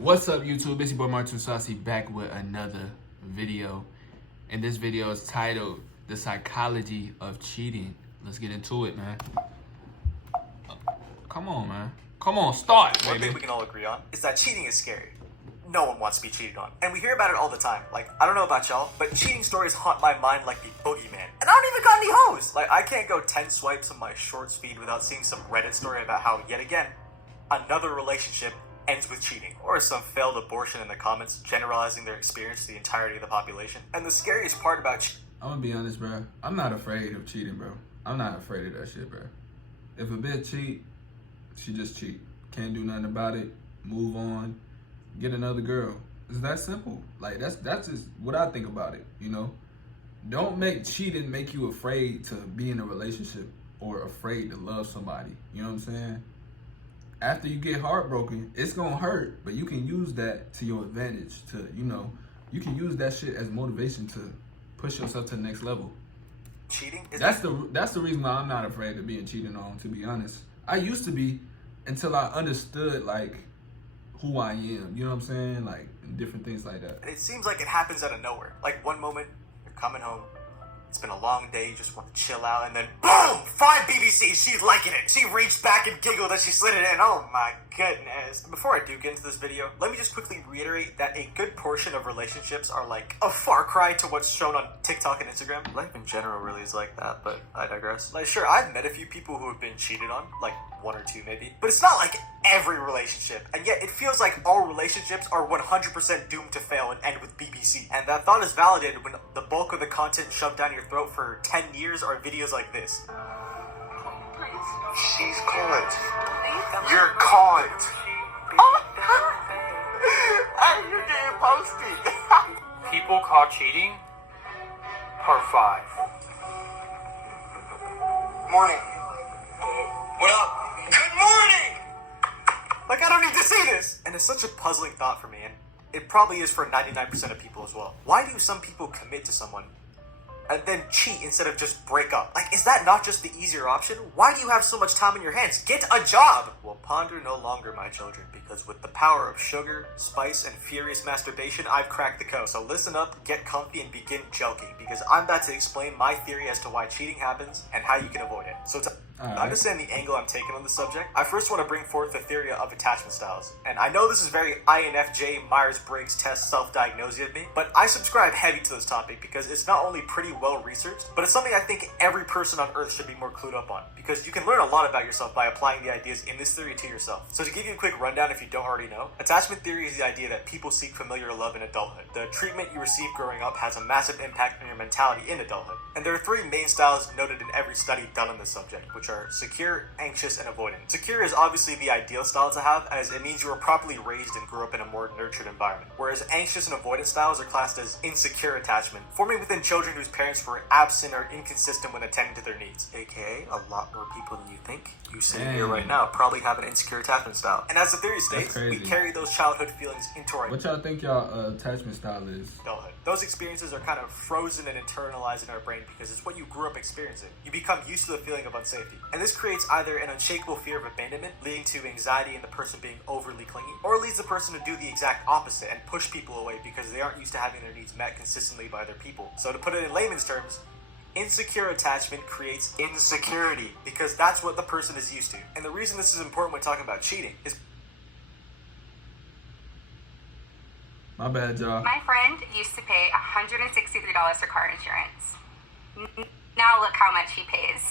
What's up, YouTube? It's your boy Martin Saucy back with another video. And this video is titled The Psychology of Cheating. Let's get into it, man. Come on, man. Come on, start, baby. One thing we can all agree on is that cheating is scary. No one wants to be cheated on. And we hear about it all the time. Like, I don't know about y'all, but cheating stories haunt my mind like the boogeyman. And I don't even got any hoes! Like, I can't go 10 swipes on my short speed without seeing some Reddit story about how, yet again, another relationship ends with cheating, or some failed abortion in the comments, generalizing their experience to the entirety of the population. And the scariest part about I'm gonna be honest, bro. I'm not afraid of cheating, bro. I'm not afraid of that shit, bro. If a bitch cheat, she just cheat. Can't do nothing about it. Move on. Get another girl. It's that simple. Like, that's just what I think about it, you know? Don't make cheating make you afraid to be in a relationship or afraid to love somebody. You know what I'm saying? After you get heartbroken, it's gonna hurt, but you can use that to your advantage to, you know, you can use that shit as motivation to push yourself to the next level. cheating is That's the reason why I'm not afraid of being cheated on, to be honest. I used to be until I understood, like, who I am. You know what I'm saying? Like, different things like that. It seems like it happens out of nowhere. Like, one moment, you're coming home, it's been a long day, you just want to chill out, and then BOOM! 5 BBC, she's liking it. She reached back and giggled as she slid it in. Oh my goodness. Before I do get into this video, let me just quickly reiterate that a good portion of relationships are like a far cry to what's shown on TikTok and Instagram. Life in general really is like that, but I digress. Like, sure, I've met a few people who have been cheated on, like 1 or 2 maybe, but it's not like every relationship, and yet it feels like all relationships are 100% doomed to fail and end with BBC. And that thought is validated when the bulk of the content shoved down your throat for 10 years are videos like this. She's caught. You're caught. Oh, you're getting posted. People caught cheating, part 5. Morning. What up? Good morning. Like, I don't need to see this! And it's such a puzzling thought for me, and it probably is for 99% of people as well. Why do some people commit to someone and then cheat instead of just break up? Like, is that not just the easier option? Why do you have so much time in your hands? Get a job! Well, ponder no longer, my children, because with the power of sugar, spice, and furious masturbation, I've cracked the code. So listen up, get comfy, and begin joking, because I'm about to explain my theory as to why cheating happens and how you can avoid it. So to understand the angle I'm taking on the subject, I first want to bring forth the theory of attachment styles. And I know this is very INFJ, Myers-Briggs test self-diagnosis of me, but I subscribe heavy to this topic because it's not only pretty well researched, but it's something I think every person on earth should be more clued up on, because you can learn a lot about yourself by applying the ideas in this theory to yourself. So to give you a quick rundown if you don't already know, attachment theory is the idea that people seek familiar love in adulthood. The treatment you receive growing up has a massive impact on your mentality in adulthood. And there are 3 main styles noted in every study done on this subject, which are secure, anxious, and avoidant. Secure is obviously the ideal style to have, as it means you were properly raised and grew up in a more nurtured environment. Whereas anxious and avoidant styles are classed as insecure attachment, forming within children whose parents were absent or inconsistent when attending to their needs. AKA, a lot more people than you think. You sitting here right now probably have an insecure attachment style. And as the theory states, we carry those childhood feelings into our What y'all think y'all attachment style is? adulthood. Those experiences are kind of frozen and internalized in our brain because it's what you grew up experiencing. You become used to the feeling of unsafety. And this creates either an unshakable fear of abandonment, leading to anxiety in the person being overly clingy, or leads the person to do the exact opposite and push people away because they aren't used to having their needs met consistently by other people. So to put it in layman's terms, insecure attachment creates insecurity because that's what the person is used to. And the reason this is important when talking about cheating is... My bad, y'all. My friend used to pay $163 for car insurance. Now look how much he pays.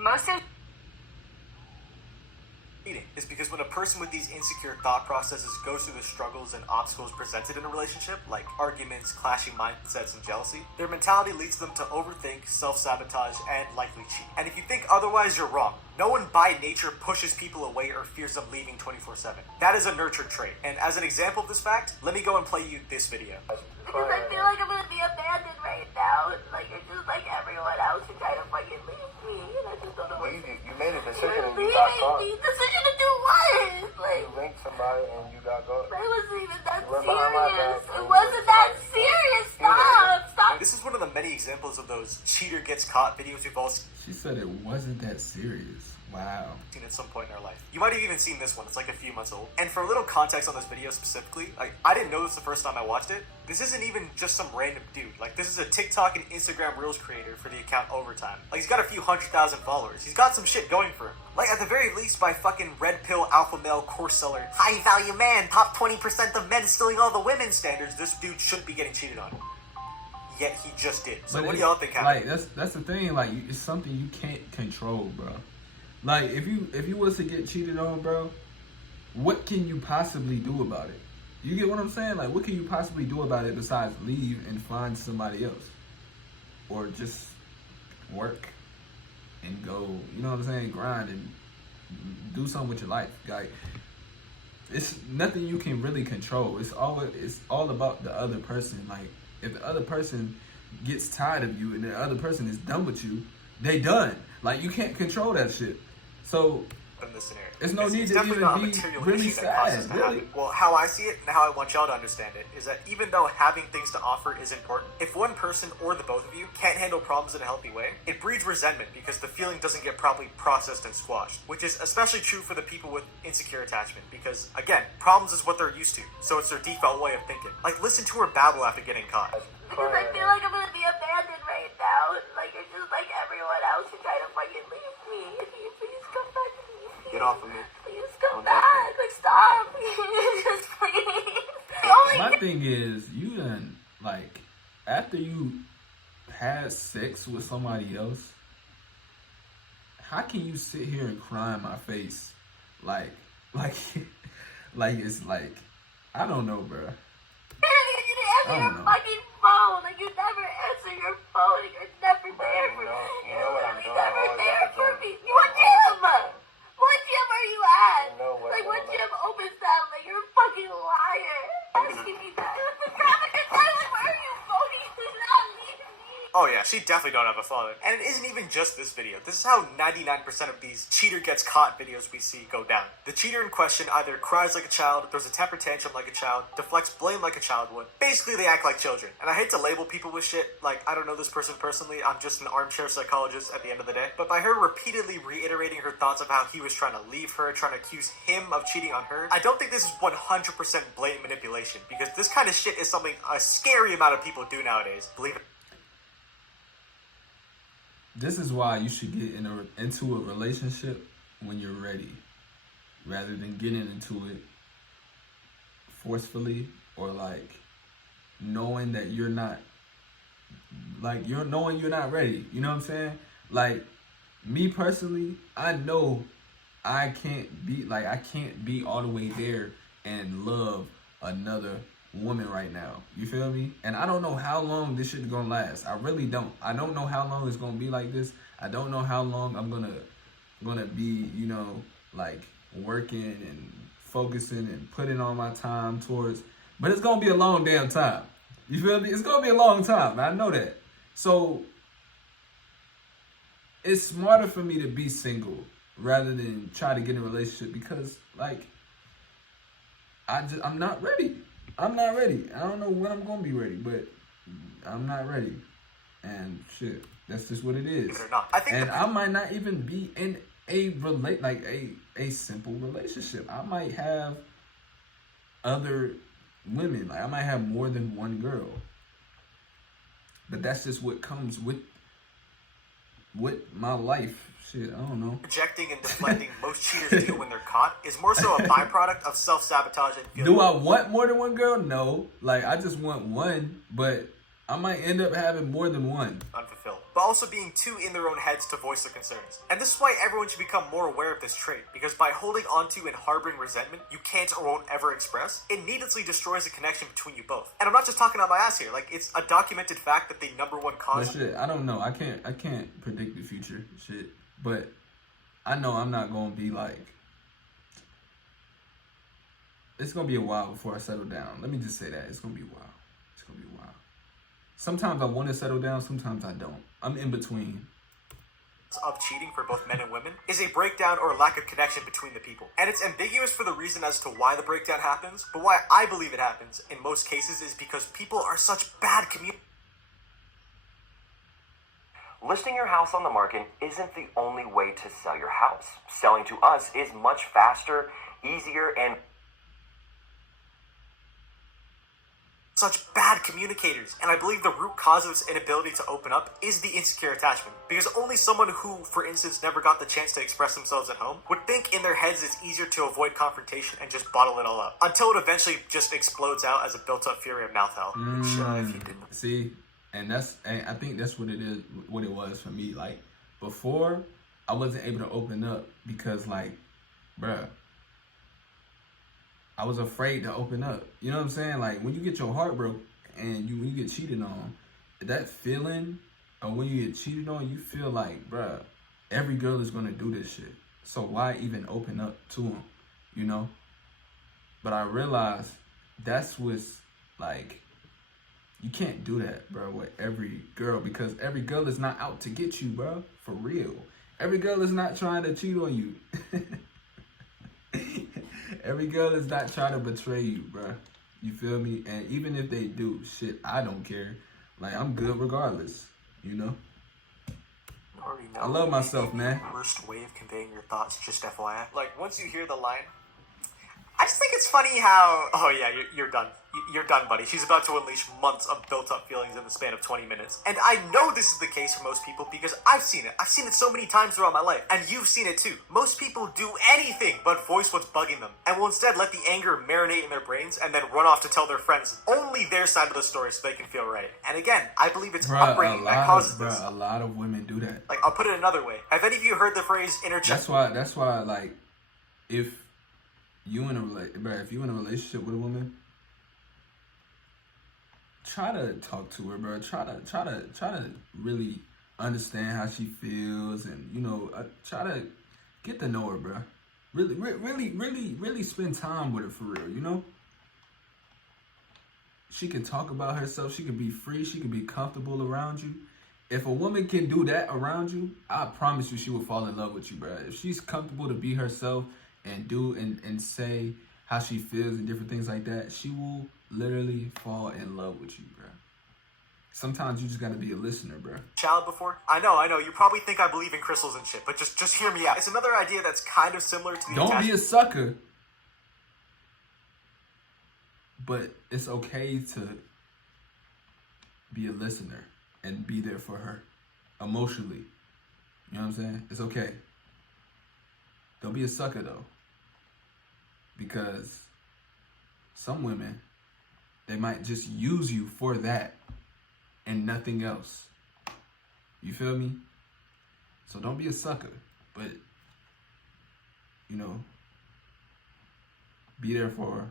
Most of cheating is because when a person with these insecure thought processes goes through the struggles and obstacles presented in a relationship, like arguments, clashing mindsets, and jealousy, their mentality leads them to overthink, self-sabotage, and likely cheat. And if you think otherwise, you're wrong. No one by nature pushes people away or fears them leaving 24/7. That is a nurtured trait. And as an example of this fact, let me go and play you this video. Because I feel like I'm gonna be abandoned right now. Like, you're just like everyone else. You're trying to fucking leave me. And I just don't know what You made a decision and you leaving got caught. me. Decision to do what? Like, You linked somebody and you got caught. it wasn't even that You went behind my serious. back It wasn't that serious. Stop. Stop. This is one of of the many examples of those cheater gets caught videos we've all She said it wasn't that serious. Wow. seen at some point in our life. You might have even seen this one. It's like a few months old. And for a little context on this video specifically, like, I didn't know this the first time I watched it. This isn't even just some random dude. Like, this is a TikTok and Instagram Reels creator for the account Overtime. Like, he's got a few 100,000 followers. He's got some shit going for him. Like, at the very least, by fucking red pill alpha male course seller, high value man, top 20% of men stealing all the women standards, this dude shouldn't be getting cheated on. Yet he just did. So what do y'all think happened? Like, that's the thing. Like, it's something you can't control, bro. Like, if you was to get cheated on, bro, what can you possibly do about it? You get what I'm saying? Like, what can you possibly do about it besides leave and find somebody else? Or just work and go, you know what I'm saying, grind and do something with your life. Like, it's nothing you can really control. It's all about the other person. Like, if the other person gets tired of you and the other person is done with you, they done. Like, you can't control that shit. So in this scenario, there's no need to definitely even not a be material really issue that causes sad, to really. happen. Well, how I see it and how I want y'all to understand it is that even though having things to offer is important, if one person or the both of you can't handle problems in a healthy way, it breeds resentment because the feeling doesn't get properly processed and squashed, which is especially true for the people with insecure attachment because, again, problems is what they're used to, so it's their default way of thinking. Like, listen to her babble after getting caught. Because I feel like I'm gonna be abandoned right now. Like, you're just like everyone else who tried to fucking leave me. Can you please come back to me? Get off of me. Please come back. Like, stop. Just please. My thing is, you done, like, after you had sex with somebody else, how can you sit here and cry in my face? Like it's like, I don't know, bro. You didn't answer your fucking phone. Like, you never answer your phone. You're never there for me. You know what I'm You're doing. never I'm always there at the for gym. me. What gym? What gym are you at? You know what Like, what I'm gym opens that? Like, you're a fucking liar. Asking me that. The traffic is like, where are you, phony? Do not leave me. Oh yeah, she definitely don't have a father. And it isn't even just this video. This is how 99% of these cheater gets caught videos we see go down. The cheater in question either cries like a child, throws a temper tantrum like a child, deflects blame like a child would. Basically, they act like children. And I hate to label people with shit, like, I don't know this person personally, I'm just an armchair psychologist at the end of the day. But by her repeatedly reiterating her thoughts of how he was trying to leave her, trying to accuse him of cheating on her, I don't think this is 100% blatant manipulation, because this kind of shit is something a scary amount of people do nowadays. Believe it. This is why you should get into a relationship when you're ready, rather than getting into it forcefully or like knowing that you're not, like you're not ready. You know what I'm saying? Like, me personally, I know I can't be all the way there and love another woman right now. You feel me? And I don't know how long this shit is gonna last. I really don't. I don't know how long it's gonna be like this. I don't know how long I'm gonna be, you know, like working and focusing and putting all my time towards, but it's gonna be a long damn time. You feel me? It's gonna be a long time. I know that. So it's smarter for me to be single rather than try to get in a relationship because, like, I'm not ready. I'm not ready. I don't know when I'm gonna be ready, but I'm not ready. And shit, that's just what it is. Believe it or not. I think I might not even be in a simple relationship. I might have other women. Like, I might have more than one girl. But that's just what comes with my life. Shit, I don't know. Projecting and deflecting most cheaters do when they're caught is more so a byproduct of self-sabotage and feeling Do I want more than one girl? No. Like, I just want one, but I might end up having more than one. unfulfilled, but also being too in their own heads to voice their concerns. And this is why everyone should become more aware of this trait, because by holding onto and harboring resentment you can't or won't ever express, it needlessly destroys the connection between you both. And I'm not just talking out my ass here, like, it's a documented fact that the number one cause. But shit, I don't know. I can't predict the future. Shit. But I know I'm not gonna be like, it's gonna be a while before I settle down. Let me just say that. It's gonna be a while. It's gonna be a while. Sometimes I want to settle down, sometimes I don't. I'm in between. Of cheating for both men and women is a breakdown or lack of connection between the people. And it's ambiguous for the reason as to why the breakdown happens, but why I believe it happens in most cases is because people are such bad communicators. Listing your house on the market isn't the only way to sell your house. Selling to us is much faster, easier, and such bad communicators, and I believe the root cause of its inability to open up is the insecure attachment. Because only someone who, for instance, never got the chance to express themselves at home would think in their heads it's easier to avoid confrontation and just bottle it all up until it eventually just explodes out as a built-up fury of mouth hell. If you didn't. See, and I think that's what it is, what it was for me. Like, before, I wasn't able to open up because, like, bruh, I was afraid to open up. You know what I'm saying? Like, when you get your heart broke and when you get cheated on, that feeling of when you get cheated on, you feel like, bruh, every girl is going to do this shit. So why even open up to them, you know? But I realized that's what's, like, you can't do that, bro, with every girl, because every girl is not out to get you, bro, for real. Every girl is not trying to cheat on you. Every girl is not trying to betray you, bro. You feel me? And even if they do, shit, I don't care. Like, I'm good regardless, you know? I love myself, man. Worst way of conveying your thoughts, just FYI. Like, once you hear the line, I just think it's funny how, oh yeah, you're done. You're done, buddy. She's about to unleash months of built-up feelings in the span of 20 minutes. And I know this is the case for most people because I've seen it. I've seen it so many times throughout my life. And you've seen it too. Most people do anything but voice what's bugging them and will instead let the anger marinate in their brains and then run off to tell their friends only their side of the story so they can feel right. And again, I believe it's upbringing that causes this. A lot of women do that. Like, I'll put it another way. Have any of you heard the phrase inner child? That's why, like, if you in a relationship with a woman, try to talk to her, bro. Try to really understand how she feels, and you know, try to get to know her, bro. Really spend time with her for real. You know, she can talk about herself. She can be free. She can be comfortable around you. If a woman can do that around you, I promise you, she will fall in love with you, bro. If she's comfortable to be herself and do and say how she feels and different things like that, she will literally fall in love with you, bro. Sometimes you just gotta be a listener, bro. Child before? I know. You probably think I believe in crystals and shit, but just hear me out. It's another idea that's kind of similar to the Don't be a sucker, but it's okay to be a listener and be there for her emotionally. You know what I'm saying? It's okay. Don't be a sucker though, because some women, they might just use you for that and nothing else. You feel me? So don't be a sucker, but, you know, be there for her.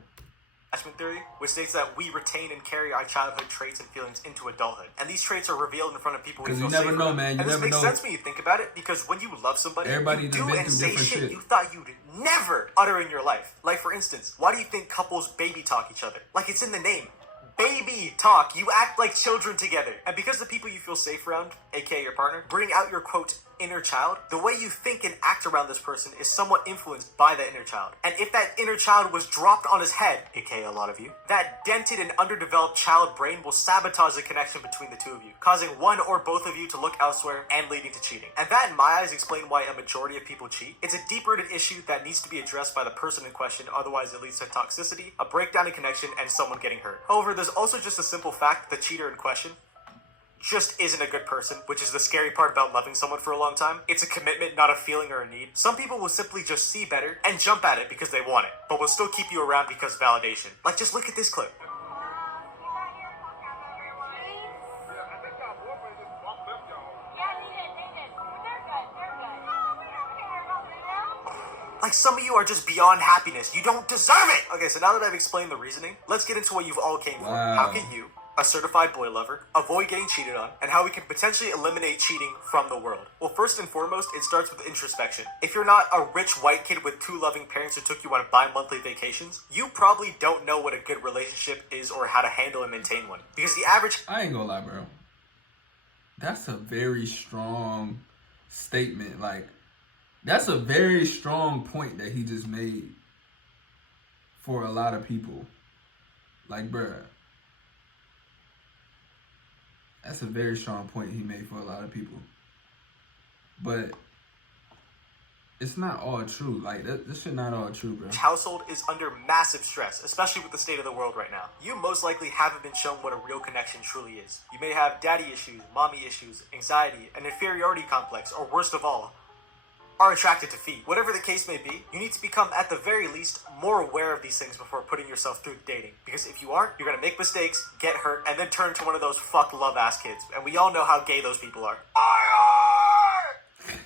Attachment theory, which states that we retain and carry our childhood traits and feelings into adulthood. And these traits are revealed in front of people we feel safe. Because you never know, man. And this makes sense when you think about it, because when you love somebody, everybody you do been and through say different shit you thought you'd never utter in your life. Like, for instance, why do you think couples baby talk each other? Like, it's in the name. Baby talk. You act like children together. And because the people you feel safe around, aka your partner, bring out your, quote, inner child, the way you think and act around this person is somewhat influenced by that inner child. And if that inner child was dropped on his head, aka a lot of you, that dented and underdeveloped child brain will sabotage the connection between the two of you, causing one or both of you to look elsewhere and leading to cheating. And that, in my eyes, explains why a majority of people cheat. It's a deep-rooted issue that needs to be addressed by the person in question, otherwise it leads to toxicity, a breakdown in connection, and someone getting hurt. However, there's also just a simple fact: the cheater in question just isn't a good person, which is the scary part about loving someone for a long time. It's a commitment, not a feeling or a need. Some people will simply just see better and jump at it because they want it, but will still keep you around because of validation. Like, just look at this clip. Like, some of you are just beyond happiness. You don't deserve it! Okay, so now that I've explained the reasoning, let's get into what you've all came for. How can you, a certified boy lover, avoid getting cheated on, and how we can potentially eliminate cheating from the world? Well, first and foremost, it starts with introspection. If you're not a rich white kid with 2 loving parents who took you on bi-monthly vacations, you probably don't know what a good relationship is or how to handle and maintain one. Because the average... I ain't gonna lie, bro. That's a very strong statement. Like, that's a very strong point that he just made for a lot of people. Like, bruh, that's a very strong point he made for a lot of people. but it's not all true. Like, this shit not all true, bro. household is under massive stress, especially with the state of the world right now. You most likely haven't been shown what a real connection truly is. You may have daddy issues, mommy issues, anxiety, an inferiority complex, or worst of all, are attracted to feet. Whatever the case may be, you need to become, at the very least, more aware of these things before putting yourself through dating. Because if you aren't, you're gonna make mistakes, get hurt, and then turn into one of those fuck love ass kids. And we all know how gay those people are.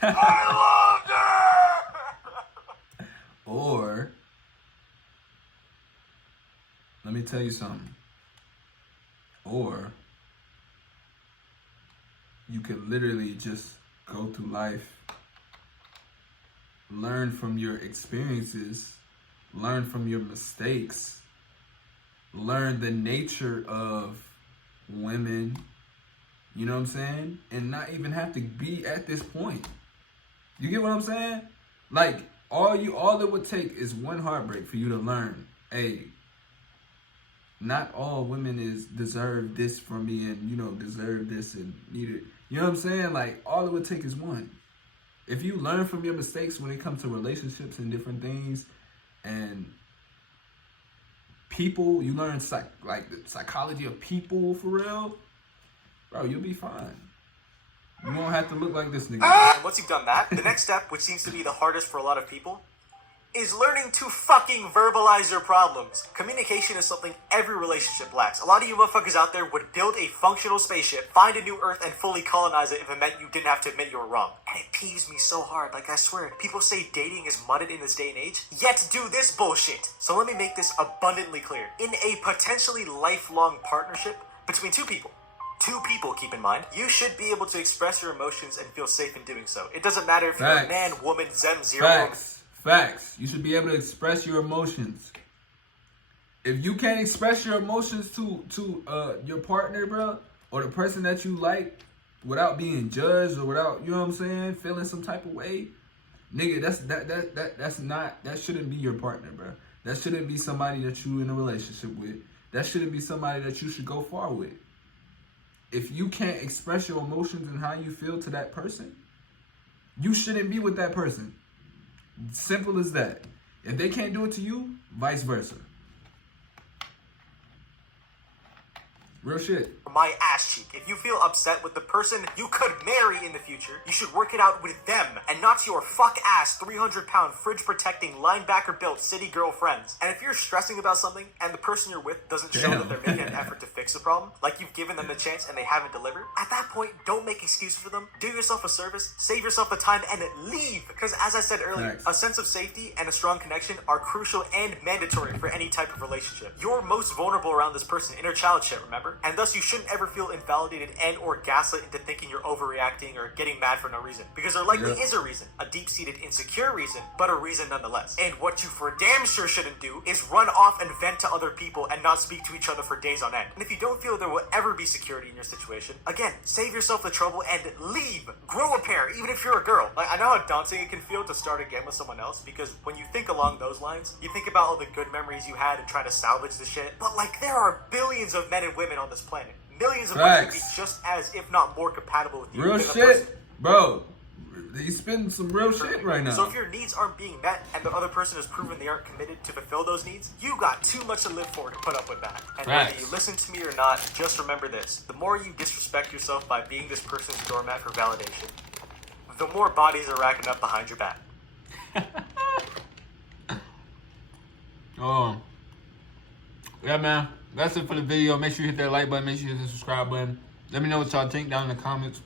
I loved her! Or, let me tell you something. Or, you could literally just go through life, learn from your experiences, learn from your mistakes, learn the nature of women, you know what I'm saying? And not even have to be at this point. You get what I'm saying? Like, all it would take is one heartbreak for you to learn, hey, not all women deserve this from me and, you know, deserve this and need it. You know what I'm saying? Like, all it would take is one. If you learn from your mistakes when it comes to relationships and different things and people, you learn like the psychology of people for real, bro, you'll be fine. You won't have to look like this nigga. And once you've done that, the next step, which seems to be the hardest for a lot of people, is learning to fucking verbalize your problems. Communication is something every relationship lacks. A lot of you motherfuckers out there would build a functional spaceship, find a new Earth, and fully colonize it if it meant you didn't have to admit you were wrong. And it peeves me so hard. Like, I swear, people say dating is mudded in this day and age, yet do this bullshit. So let me make this abundantly clear. In a potentially lifelong partnership between two people, keep in mind, you should be able to express your emotions and feel safe in doing so. It doesn't matter if you're a man, woman, zem, zero. Facts. You should be able to express your emotions. If you can't express your emotions to your partner, bro, or the person that you like, without being judged or without, you know what I'm saying, feeling some type of way, nigga, that shouldn't be your partner, bro. That shouldn't be somebody that you in a relationship with. That shouldn't be somebody that you should go far with. If you can't express your emotions and how you feel to that person, you shouldn't be with that person. Simple as that. If they can't do it to you, vice versa. Real shit. My ass cheek. If you feel upset with the person you could marry in the future, you should work it out with them and not your fuck ass 300-pound fridge protecting linebacker built city girl friends. And if you're stressing about something and the person you're with doesn't show that they're making an effort to fix the problem, like you've given them the chance and they haven't delivered, at that point, don't make excuses for them. Do yourself a service, save yourself the time, and leave. Because as I said earlier, a sense of safety and a strong connection are crucial and mandatory for any type of relationship. You're most vulnerable around this person, inner child shit, remember? And thus you shouldn't ever feel invalidated and or gaslit into thinking you're overreacting or getting mad for no reason. Because there likely is a reason, a deep-seated insecure reason, but a reason nonetheless. And what you for damn sure shouldn't do is run off and vent to other people and not speak to each other for days on end. And if you don't feel there will ever be security in your situation, again, save yourself the trouble and leave. Grow a pair, even if you're a girl. Like, I know how daunting it can feel to start again with someone else, because when you think along those lines, you think about all the good memories you had and try to salvage the shit. But like, there are billions of men and women on this planet. Millions of women be just as, if not more, compatible with you. Real shit, bro. He's spitting some real shit right now. So if your needs aren't being met and the other person has proven they aren't committed to fulfill those needs, you got too much to live for to put up with that. And whether you listen to me or not, just remember this. The more you disrespect yourself by being this person's doormat for validation, the more bodies are racking up behind your back. Yeah, man. That's it for the video. Make sure you hit that like button. Make sure you hit the subscribe button. Let me know what y'all think down in the comments.